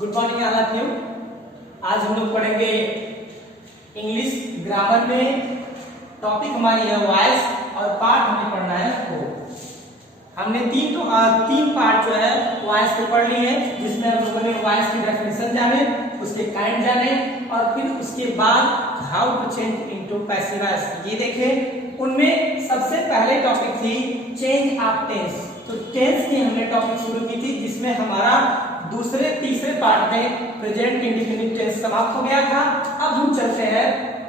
Good morning all of you. आज हम लोग पढ़ेंगे इंग्लिश ग्रामर में। टॉपिक हमारी है वॉइस और पार्ट हमें पढ़ना है हो। हमने तीन पार्ट जो है वॉइस के पढ़ लिए हैं, जिसमें हम लोगों ने वॉइस की डेफिनेशन जाने, उसके काइंड जाने और फिर उसके बाद how to change into passive voice ये देखें। उनमें सबसे पहले टॉपिक थी चेंज ऑफ टेंस। तो टेंस की हमने टॉपिक शुरू की थी, जिसमें हमारा दूसरे तीसरे पार्ट में प्रेजेंट इंडेफिनिट टेंस समाप्त हो गया था। अब हम चलते हैं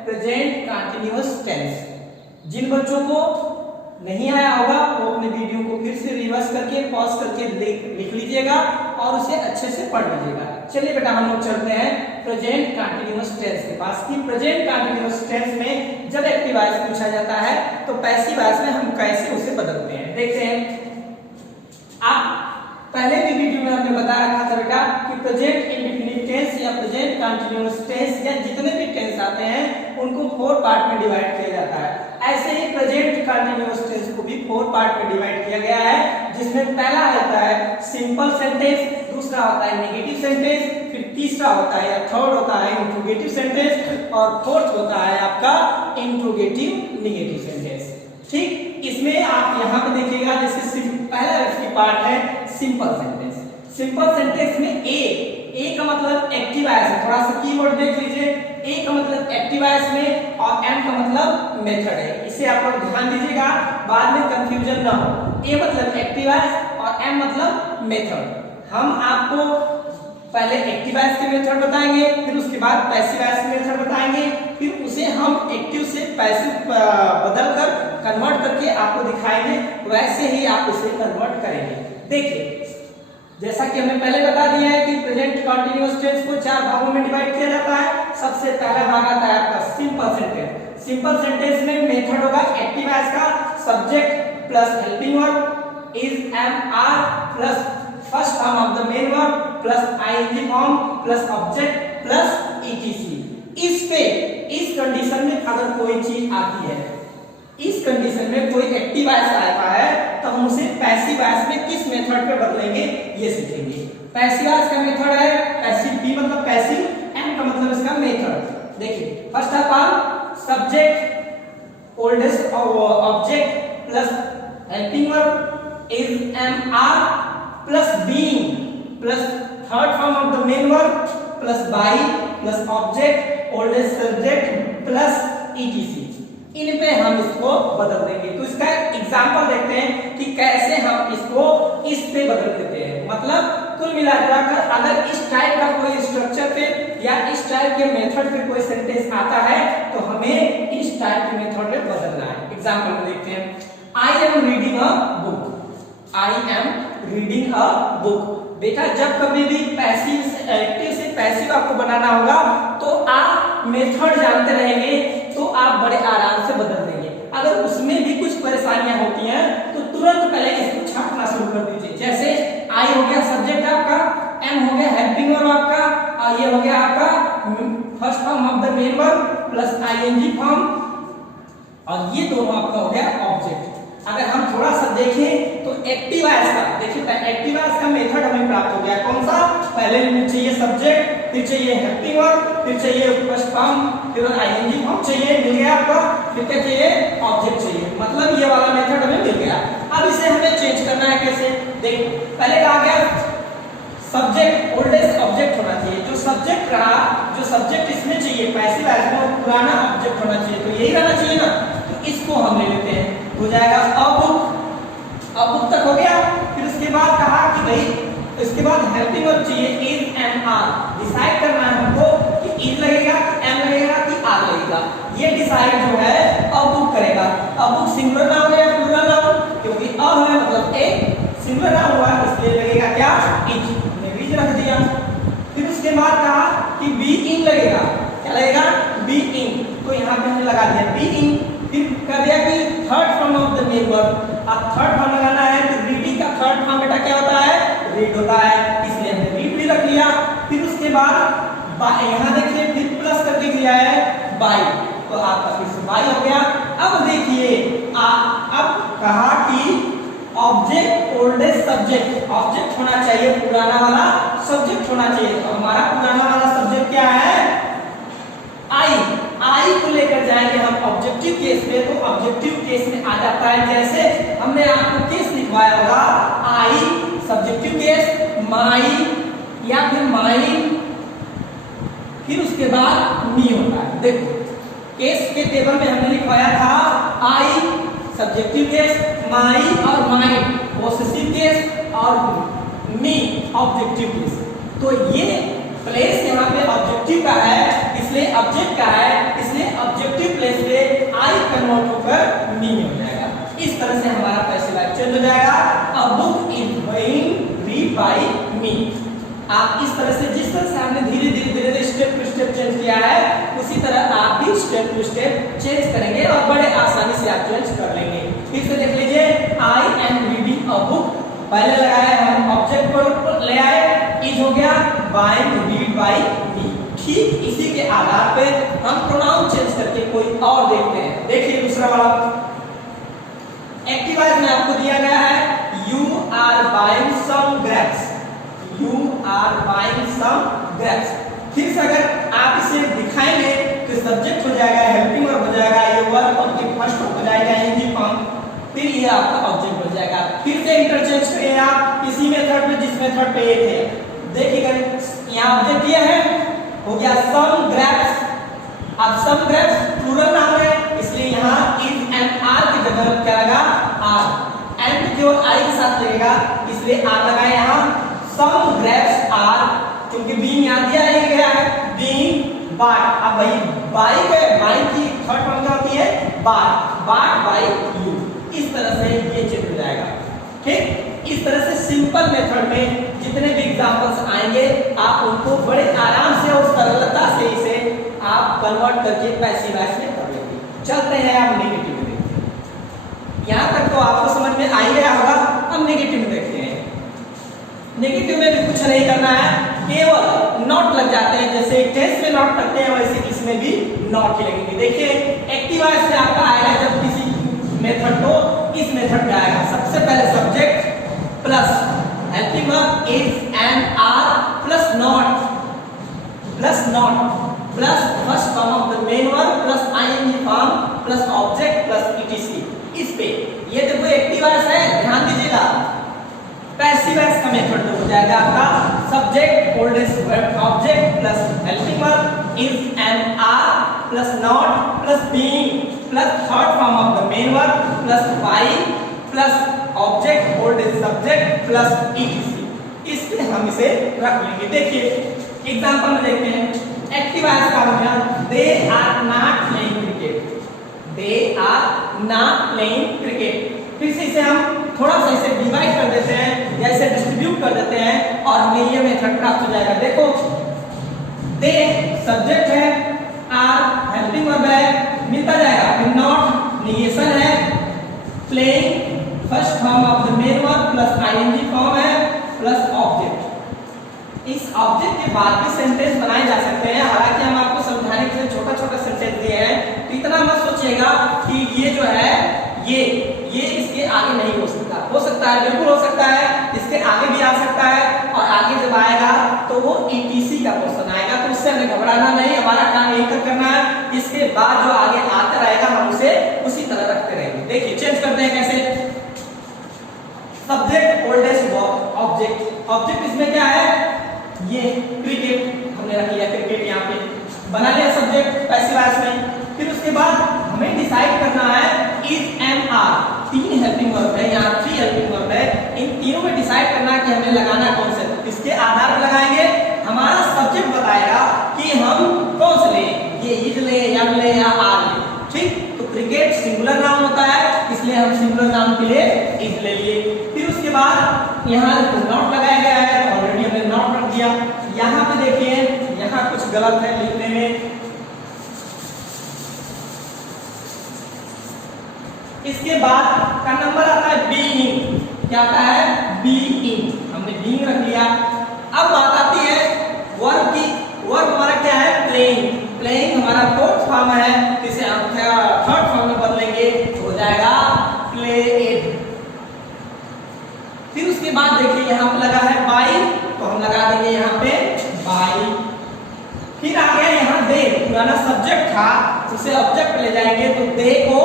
प्रेजेंट कंटीन्यूअस टेंस। जिन बच्चों को नहीं आया होगा वो अपने वीडियो को फिर से रिवर्स करके पॉज करके लिख लीजिएगा और उसे अच्छे से पढ़ लीजिएगा। चलिए बेटा हम लोग चलते हैं प्रेजेंट कंटीन्यूअस टेंस के पास। कि प्रेजेंट कंटीन्यूअस टेंस में जब एक्टिव वॉइस पूछा जाता है तो पैसिव वॉइस में हम कैसे उसे बदलते हैं देखते हैं। आप पहले भी वीडियो में हमने बता रखा था बेटा कि प्रेजेंट इंडेफिनिट टेंस या प्रेजेंट कंटीन्यूअस टेंस या जितने भी टेंस आते हैं उनको 4 पार्ट में डिवाइड किया जाता है। ऐसे ही प्रेजेंट कंटीन्यूअस टेंस को भी 4 पार्ट में डिवाइड किया गया है, जिसमें पहला होता है सिंपल सेंटेंस, दूसरा होता है नेगेटिव सेंटेंस, फिर तीसरा होता है या थर्ड होता है इंट्रोगेटिव सेंटेंस और फोर्थ होता है आपका इंट्रोगेटिव नेगेटिव सेंटेंस। ठीक, इसमें आप यहाँ पे देखिएगा जैसे पहला इसकी पार्ट है सिंपल सेंटेंस। सिंपल सेंटेंस में ए का मतलब एक्टिव वॉइस है। थोड़ा सा कीवर्ड देख लीजिए। ए का मतलब एक्टिव वॉइस में और एम का मतलब मेथड है। इसे आप लोग ध्यान दीजिएगा, बाद में कंफ्यूजन ना हो। ए मतलब एक्टिव वॉइस और एम मतलब मेथड। हम आपको पहले एक्टिव वॉइस के मेथड बताएंगे, फिर उसके बाद पैसिव वॉइस के मेथड बताएंगे, फिर उसे हम एक्टिव से पैसिव बदलकर कन्वर्ट करके आपको दिखाएंगे। वैसे ही आप इसे कन्वर्ट करेंगे। देखिए जैसा कि हमने पहले बता दिया है कि प्रेजेंट कंटीन्यूअस टेंस को 4 भागों में डिवाइड किया जाता है। सबसे पहला भाग आता है आपका सिंपल सेंटेंस। सिंपल सेंटेंस में मेथड होगा एक्टिव वॉइस का subject plus helping verb is am are plus first form of the main verb plus ING form plus object plus etc. इस कंडीशन में अगर कोई चीज आती है, इस कंडीशन में कोई एक्टिव वॉइस आता है तो हम उसे पैसिव वॉइस में किस मेथड पे बदलेंगे ये सीखेंगे। पैसिव वॉइस का मेथड है पैसिव, पी मतलब पैसिव, एम का मतलब इसका मेथड। देखिए first of all subject oldest object plus helping verb is am are plus being plus third form of the main verb plus by plus object oldest subject plus etc. इन पे हम इसको बदल देंगे। तो इसका एग्जांपल देखते हैं कि कैसे हम इसको इस पे बदल देते हैं। मतलब कुल मिलाकर अगर इस टाइप का कोई स्ट्रक्चर पे या इस टाइप के मेथड पे कोई सेंटेंस आता है तो हमें इस टाइप के मेथड में बदलना है। एग्जांपल में देखते हैं I am reading a book. I am reading a book. बेटा जब कभी भी पैसिव से एक्टिव से पैसिव आपको बनाना होगा तो आप मेथड जानते रहेंगे तो आप बड़े आराम से बदल देंगे। अगर उसमें भी कुछ परेशानियां होती हैं तो तुरंत पहले इसको छापना शुरू कर दीजिए। जैसे आई हो गया सब्जेक्ट आपका, एम हो गया हेल्पिंग वर्ब आपका और ये हो गया आपका first form of the main verb plus ING form और ये दोनों आपका हो गया ऑब्जेक्ट। अगर हम थोड़ा सा देखें तो एक्टिव वॉइस का देखिए, एक्टिव वॉइस का मेथड हमें प्राप्त हो गया। कौन सा? पहले चाहिए सब्जेक्ट, फिर चाहिए हेल्पिंग वर्ब, फिर चाहिए फर्स्ट फॉर्म, फिर आईएनजी फॉर्म चाहिए, मिल गया आपको। फिर क्या चाहिए? ऑब्जेक्ट चाहिए। मतलब ये वाला मेथड हमें मिल गया। अब इसे हमें चेंज करना है कैसे? देख पहले कहा गया सब्जेक्ट ओल्डेस्ट ऑब्जेक्ट होना चाहिए। जो सब्जेक्ट रहा, जो सब्जेक्ट इसमें चाहिए पैसिव वॉइस में पुराना ऑब्जेक्ट होना चाहिए। तो यही रहना चाहिए ना। तो इसको हम ले लेते हैं, हो जाएगा अ बुक तक हो गया। फिर उसके बाद कहा कि भाई इसके बाद हेल्पिंग वर्ब चाहिए इज एम आर। डिसाइड करना है हमको कि इज लगेगा कि एम लगेगा कि आर लगेगा। ये डिसाइड जो है अ बुक करेगा। अ बुक सिंगुलर नाउन है या प्लूरल नाउन? क्योंकि अ है मतलब एक सिंगुलर नाउन हुआ है इसलिए लगेगा क्या? इज। हमने बीज रख दिया। फिर उसके बाद कहा कि बी इन लगेगा। क्या लगेगा? Be in. तो यहाँ पे हमने लगा दिया बी इन। फिर कह दिया कि third form of the main verb. अब थर्ड फॉर्म लगाना है तो रीडिंग का थर्ड फॉर्म बेटा क्या होता है? रीड होता है, इसलिए हमने रीड भी रख लिया। फिर उसके बाद यहाँ देखिए फिर प्लस करके दिया है बाई, तो आपका फिर से बाई हो गया। अब देखिए अब कहा कि ऑब्जेक्ट ओल्डेस्ट सब्जेक्ट, ऑब्जेक्ट होना चाहिए पुराना वाला, सब्जेक्ट होना चाहिए। तो हमारा पुराना वाला सब्जेक्ट क्या है? आई। आई को लेकर जाएंगे हम ऑब्जेक्टिव केस में, तो ऑब्जेक्टिव केस में आ जाता है जैसे हमने आपको केस लिखवाया होगा, आई सब्जेक्टिव केस, माई या फिर माइन, फिर उसके बाद मी होता है। देखो केस के टेबल में हमने लिखवाया था आई सब्जेक्टिव केस, माई और माइन पॉसेसिव केस और मी ऑब्जेक्टिव केस। तो ये प्लेस यहाँ पे ऑब्जेक्टिव का है, इसलिए ऑब्जेक्ट का है, इसलिए ऑब्जेक्टिव प्लेस पे आई कन्वर्ट होकर मी हो जाएगा। इस तरह से हमारा पैसिव वॉइस चेंज हो जाएगा। A book is being read by me. आप इस तरह से, जिस तरह से आपने धीरे धीरे स्टेप टू स्टेप चेंज किया है, उसी तरह आप भी स्टेप टू स्टेप चेंज करेंगे और बड़े आसानी से आप चेंज कर लेंगे। फिर से देख लीजिए, I am reading a book, पहले लगाया हम ऑब्जेक्ट को ले आए, इज हो गया बाइंग रीड बाय मी। ठीक इसी के आधार पे हम प्रोनाउन चेंज करके कोई और देखते हैं। देखिए दूसरा वाला एक्टिव वॉइस में आपको दिया गया है, you are buying some grapes, you are buying some grapes. फिर से अगर आप इसे दिखाएंगे तो सब्जेक्ट हो जाएगा, हेल्पिंग वर्ब हो जाएगा, ये वर्ब आपके फर्स्ट हो जाएगा ing फॉर्म, फिर ये आपका ऑब्जेक्ट हो जाएगा। फिर से इंटरचेंज करिए आप इसी मेथड में जिस मेथड पे ये थे। देखिएगा यहाँ ऑब्जेक्ट ये है, हो गया सम ग्रेप्स। अब सम ग्रेप्स प्लूरल नाम है, इसलिए यहाँ इज एंड आर की जगह क्या लगा? आर। एंड जो आई के साथ लगेगा इसलिए आर लगाए यहाँ। सम ग्रेप्स आर, क्योंकि बीइंग यहाँ दिया गया है, बीइंग बाय। अब भाई बाय की थर्ड फॉर्म क्या होती है? By by you. इस तरह से ये चेंज हो जाएगा। ठीक, इस तरह से सिंपल मेथड में जितने भी एग्जांपल्स आएंगे आप उनको बड़े आराम से और सरलता से इसे आप कन्वर्ट करके पैसिव वॉइस में कर लेंगे। चलते हैं आप नेगेटिव में देखते हैं। यहाँ तक तो आपको समझ में आ ही गया होगा। अब नेगेटिव में देखते हैं। नेगेटिव में भी कुछ नहीं करना है, केवल नॉट लग जाते हैं। जैसे टेंस में नॉट लगते हैं वैसे इसमें भी नॉट ही लगेंगे। देखिए एक्टिव वॉइस से आपका आएगा जब किसी मेथड को इस मेथड में आएगा, सबसे पहले subject plus helping verb is and are plus not plus first form of the main verb plus ING form plus object plus etc. इस पे ये देखो एक्टिव वॉइस है, ध्यान दीजिएगा। पैसिव वॉइस का मेथड हो जाएगा आपका subject oldest verb object plus helping verb is and are plus not plus being plus third form of the main verb plus by plus object oldest subject plus etc. इस पे हम इसे रख लेंगे। देखिए एग्जांपल में देखते हैं। एक्टिव वॉइस का हो गया they are not playing cricket, they are not playing cricket. फिर से इसे हम थोड़ा सा इसे डिवाइड कर देते हैं या इसे डिस्ट्रीब्यूट कर देते हैं और हमें ये मेथड प्राप्त हो जाएगा। देखो दे सब्जेक्ट है, आर हेल्पिंग वर्ब है, मिलता जाएगा, फिर नॉट नेगेशन है, playing first form of the main verb plus ING form है प्लस ऑब्जेक्ट। इस ऑब्जेक्ट के बाद भी सेंटेंस बनाए जा सकते हैं। हालांकि हम आपको समझाने के लिए छोटा छोटा सेंटेंस दिए हैं, तो इतना मत सोचिएगा कि ये जो है ये इसके आगे नहीं हो सकता है, बिल्कुल हो सकता है, इसके आगे भी आ सकता है। और आगे जब आएगा तो वो ईटीसी का क्वेश्चन आएगा, तो उससे हमें घबराना नहीं, हमारा काम यही तक करना है। इसके बाद जो आगे आता रहेगा हम उसे उसी तरह रखते रहेंगे। देखिए चेंज करते हैं कैसे। Subject oldest verb object, object इसमें क्या है? ये क्रिकेट हमने रख लिया, क्रिकेट यहाँ पे बना लिया सब्जेक्ट पैसिव वॉइस में। फिर उसके बाद हमें डिसाइड करना है इज एंड आर, तीन हेल्पिंग वर्ब है यहाँ, 3 हेल्पिंग वर्ब है, इन तीनों में डिसाइड करना है कि हमें लगाना कौन से। इसके आधार पर लगाएंगे, हमारा सब्जेक्ट बताएगा कि हम कौन से लें, ये इज ले, एम ले या आर ले। ठीक, तो क्रिकेट सिंगुलर नाउन होता है, इसलिए हम सिंगुलर नाउन के लिए इज ले लिए। फिर उसके बाद यहाँ नॉट लगाया गया है, ऑलरेडी हमने नॉट रख दिया। यहाँ पे देखिए यहाँ कुछ गलत है लिखने में। इसके बाद का नंबर आता है बीइंग, क्या आता है? बीइंग, हमने बीइंग रख लिया। अब बात आती है वर्ब की। वर्ब हमारा क्या है? प्लेइंग, प्लेइंग हमारा फोर्थ फॉर्म है, इसे हम थर्ड फॉर्म में बदलेंगे, हो जाएगा प्लेइड। था उसे ऑब्जेक्ट ले जाएंगे तो दे को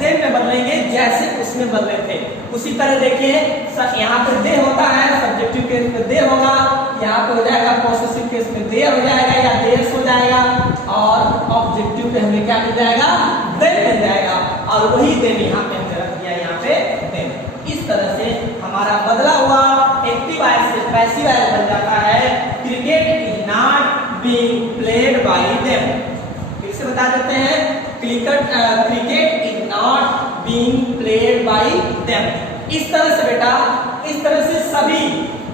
देम में बदलेंगे जैसे उसमें बदले थे। उसी तरह देखिए यहाँ पे दे होता है, सब्जेक्टिव केस में दे होगा, यहाँ पे हो जाएगा पॉसेसिव केस में दे हो जाएगा या देश हो जाएगा, और ऑब्जेक्टिव पे हमें क्या मिल जाएगा, देम मिल जाएगा, और वही देम यहाँ पे हमने रख दिया, यहाँ पे देम। इस तरह से हमारा बदला हुआ एक्टिव वॉइस से पैसिव वॉइस बन जाता है cricket is not being played by them. फिर से बता देते हैं, cricket is not being played by them. इस तरह से बेटा, इस तरह से सभी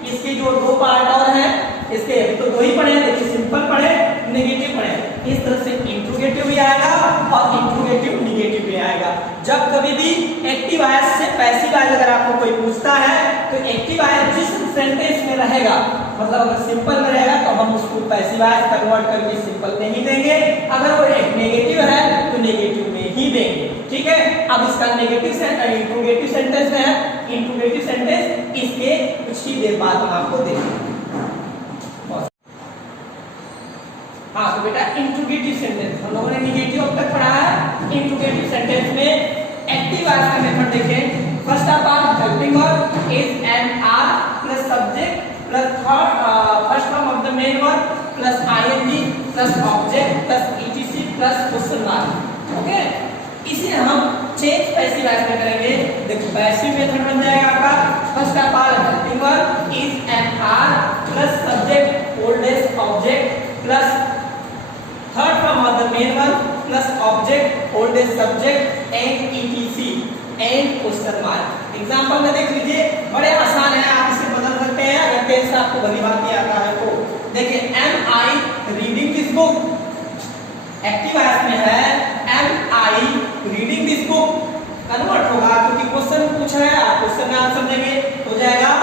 इसके जो दो पार्ट और हैं, इसके तो दो ही पढ़े, देखिए सिंपल पढ़े, नेगेटिव पढ़े। इस तरह से इंट्रोगेटिव भी आएगा और इंट्रोगेटिव निगेटिव भी आएगा। जब कभी भी एक्टिव वॉइस से पैसिव वॉइस अगर आपको कोई पूछता है तो एक्टिव वॉइस जिस सेंटेंस में रहेगा, मतलब अगर सिंपल में रहेगा तो हम उसको पैसिव वॉइस कन्वर्ट करके सिंपल में ही देंगे, अगर वो एक नेगेटिव है तो नेगेटिव में ही देंगे। ठीक है, अब इसका नेगेटिव इंट्रोगेटिव सेंटेंस है, इंट्रोगेटिव सेंटेंस इसके कुछ ही देर बाद हम आपको देंगे। हाँ तो बेटा इंट्रोगेटिव सेंटेंस हम लोगों ने नेगेटिव अब तक पढ़ा है। इंट्रोगेटिव सेंटेंस में एक्टिव वॉइस का मेथड देखें। First of all helping verb is and are plus subject plus first form of the main verb plus ING plus object plus etc plus question mark. Okay, इसे हम change passive voice में करेंगे। देखो passive method बन जाएगा आपका first of all helping verb is and are plus subject oldest object plus third form of the main verb plus object oldest subject and etc and question mark. Example में देख लीजिए, बड़े आसान है, आप इसे बदल सकते हैं अगर टेंस आपको भली भांति आता है तो। देखिए am I reading this book, active voice में है am I reading this book, convert होगा क्योंकि क्वेश्चन पूछ रहा है, आप क्वेश्चन में आंसर देंगे, हो जाएगा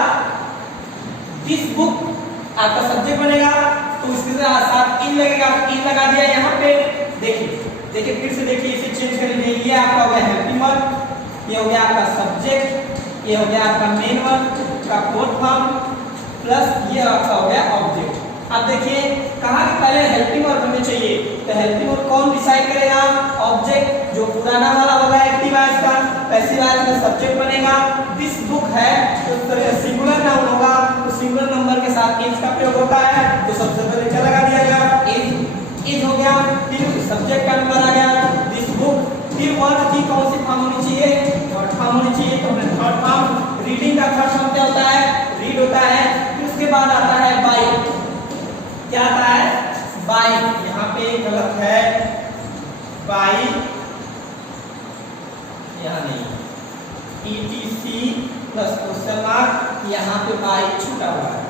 दिस बुक आपका सब्जेक्ट बनेगा, तो इसके साथ इन लगेगा, इन लगा दिया यहाँ पे। देखिए फिर से देखिए, इसे चेंज कर लीजिए। ये आपका हो गया हेल्पिंग वर्ब, ये हो गया आपका सब्जेक्ट, ये हो गया आपका मेन वर्ब का फोर्थ फॉर्म प्लस ये आपका हो गया ऑब्जेक्ट। अब देखिए कहा कि पहले हेल्पिंग वर्ब हमें चाहिए, तो हेल्पिंग वर्ब कौन डिसाइड करेगा, ऑब्जेक्ट जो पुराना वाला होगा एक्टिव वॉइस का, पैसिव वॉइस में सब्जेक्ट बनेगा। दिस बुक है तो सिंगुलर नाउन होगा, तो सिंगुलर नंबर के साथ इज का प्रयोग होता है, तो सबसे पहले क्या लगा दिया गया, इज हो गया, फिर सब्जेक्ट का नंबर आ गया दिस बुक, फिर वर्ब की कौन सी फॉर्म होनी चाहिए, थर्ड फॉर्म होनी चाहिए, तो हमें थर्ड फॉर्म, रीडिंग का थर्ड फॉर्म क्या होता है, रीड होता है, फिर उसके बाद आता है बाय, क्या आता है बाय, यहाँ पे गलत है, बाय यहाँ नहीं, ईटीसी प्लस क्वेश्चन मार्क, यहाँ पे बाय छूटा हुआ है,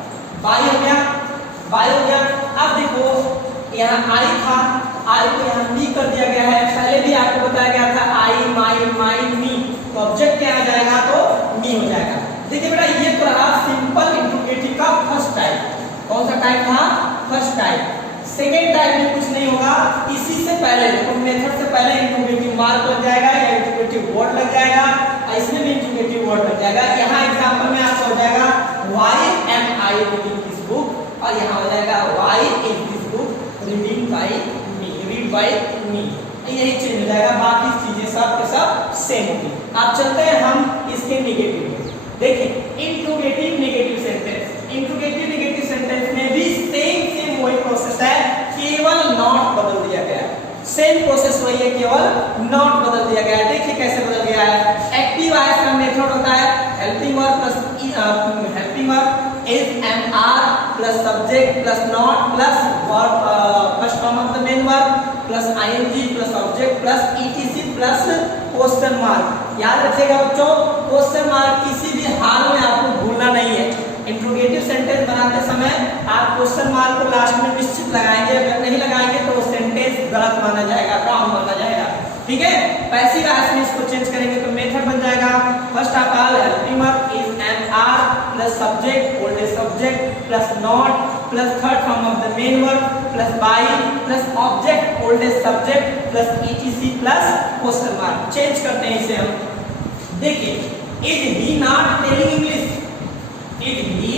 बाय हो गया, बाय हो गया। अब देखो यहाँ आई था, आई को यहाँ मी कर दिया गया है, पहले भी आपको बताया गया था आई माई माई मी, तो ऑब्जेक्ट क्या आ जाएगा, तो मी हो जाएगा। देखिए बेटा ये तो रहा सिंपल इंट्रोगेटिव का फर्स्ट टाइप, कौन सा टाइप था, फर्स्ट टाइप। सेकेंड टाइप में कुछ नहीं होगा, इसी से पहले तो मेथड से पहले इंट्रोगेटिव मार्क लग जाएगा या इंट्रोगेटिव वर्ड लग जाएगा, इसमें भी इंट्रोगेटिव वर्ड लग जाएगा। यहाँ एग्जांपल में आपको हो जाएगा why am I reading this book, और यहाँ हो जाएगा why is this book reading by me, read by me, यही चेंज हो जाएगा, बाकी चीजें सब के सब सेम होगी। आप चलते हैं हम इसके नेगेटिव में। देखिए interrogative negative sentence, interrogative negative sentence में भी सेम वही प्रोसेस है, केवल नॉट बदल दिया गया है, सेम प्रोसेस वही है, केवल नॉट बदल दिया गया है। देखिए कैसे बदल गया है, एक्टिव वॉइस का मेथड होता है helping verb plus helping verb is am are plus subject plus not plus verb first form of the main verb plus ING plus object plus etc plus question mark. याद रखिएगा बच्चों, question mark किसी भी हाल में आपको भूलना नहीं है। इंट्रोगेटिव सेंटेंस बनाते समय आप क्वेश्चन मार्क को लास्ट में निश्चित लगाएंगे, अगर नहीं लगाएंगे तो सेंटेंस गलत माना जाएगा, रॉन्ग माना जाएगा। ठीक है, पैसिव वॉइस में इसको चेंज करेंगे तो मेथड बन जाएगा first of all helping verb is and are plus subject oldest subject plus not plus third form of the main verb plus by plus object oldest subject plus etc plus question mark. Change करते हैं इसे हम। देखिए is he not telling English, is he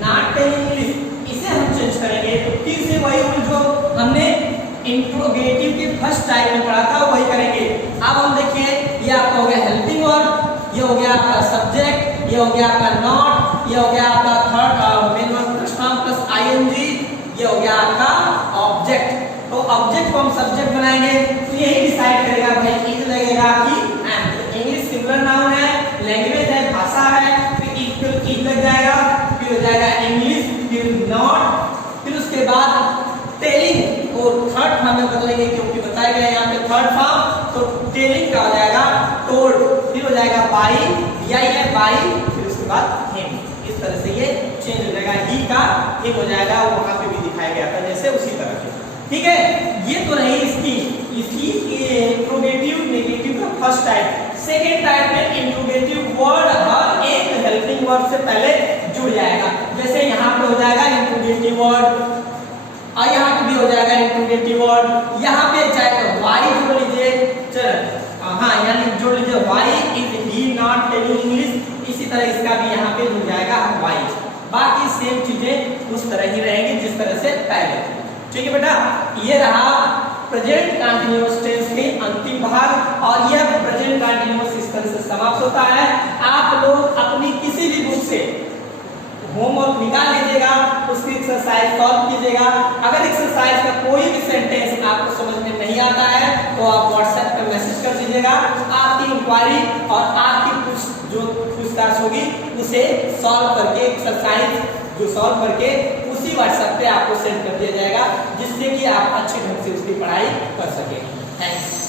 not telling English, इसे हम change करेंगे तो फिर से वही रूल जो हमने इंट्रोगेटिव के फर्स्ट टाइप में पढ़ा था वही करेंगे। अब हम देखिए ये आपका हो गया हेल्पिंग वर्ब, ये हो गया आपका सब्जेक्ट, ये हो गया आपका नॉट, ये हो गया आपका third main verb plus noun plus ING, ये हो गया आपका ऑब्जेक्ट। तो ऑब्जेक्ट को हम सब्जेक्ट बनाएंगे तो यही डिसाइड करेगा भाई इज लगेगा कि एम। इंग्लिश सिंगुलर नाउन है, लैंग्वेज है, भाषा है, फिर इज लग जाएगा, फिर हो जाएगा इंग्लिश, फिर नॉट, फिर उसके बाद टेलिंग को थर्ड फॉर्म में बदलेंगे क्योंकि बताया गया यहाँ पे थर्ड फॉर्म। तो टेलिंग का हो जाएगा टोल्ड, फिर हो जाएगा बाई, या ये बाई, फिर उसके बाद हिम। इस तरह से ये चेंज हो जाएगा, ही का हिम हो जाएगा, वहां पे भी दिखाया गया था जैसे उसी तरह से। ठीक है, ये तो रही इसकी इंट्रोगेटिव नेगेटिव का फर्स्ट टाइप। सेकेंड टाइप में इंट्रोगेटिव वर्ड हर एक हेल्पिंग वर्ब से पहले जुड़ जाएगा। जैसे यहाँ पे हो जाएगा इंट्रोगेटिव वर्ड और यहाँ पे भी हो जाएगा इंट्रोगेटिव वर्ड। यहाँ पे चाहे तो वाई जोड़ लीजिए, हाँ यानी जोड़ लीजिए why is he not telling English. इसी तरह इसका भी यहाँ पे जुड़ जाएगा वाई। बाकी सेम चीजें उस तरह ही रहेंगी जिस तरह से पहले। ठीक है बेटा, ये रहा प्रेजेंट कंटीन्यूअस टेंस के अंतिम भाग और यह प्रेजेंट कंटीन्यूअस इस तरह से समाप्त होता है। आप लोग अपनी किसी भी बुक से होमवर्क निकाल लीजिएगा, उसकी एक्सरसाइज सॉल्व कीजिएगा। अगर एक्सरसाइज का कोई भी सेंटेंस आपको समझ में नहीं आता है तो आप व्हाट्सएप पे मैसेज कर दीजिएगा। आपकी इंक्वायरी और आपकी कुछ जो पूछताछ होगी उसे सॉल्व करके एक्सरसाइज जो सॉल्व करके उसी व्हाट्सएप पे आपको सेंड कर दिया जाएगा जिससे कि आप अच्छे ढंग से उसकी पढ़ाई कर सकें। थैंक्स।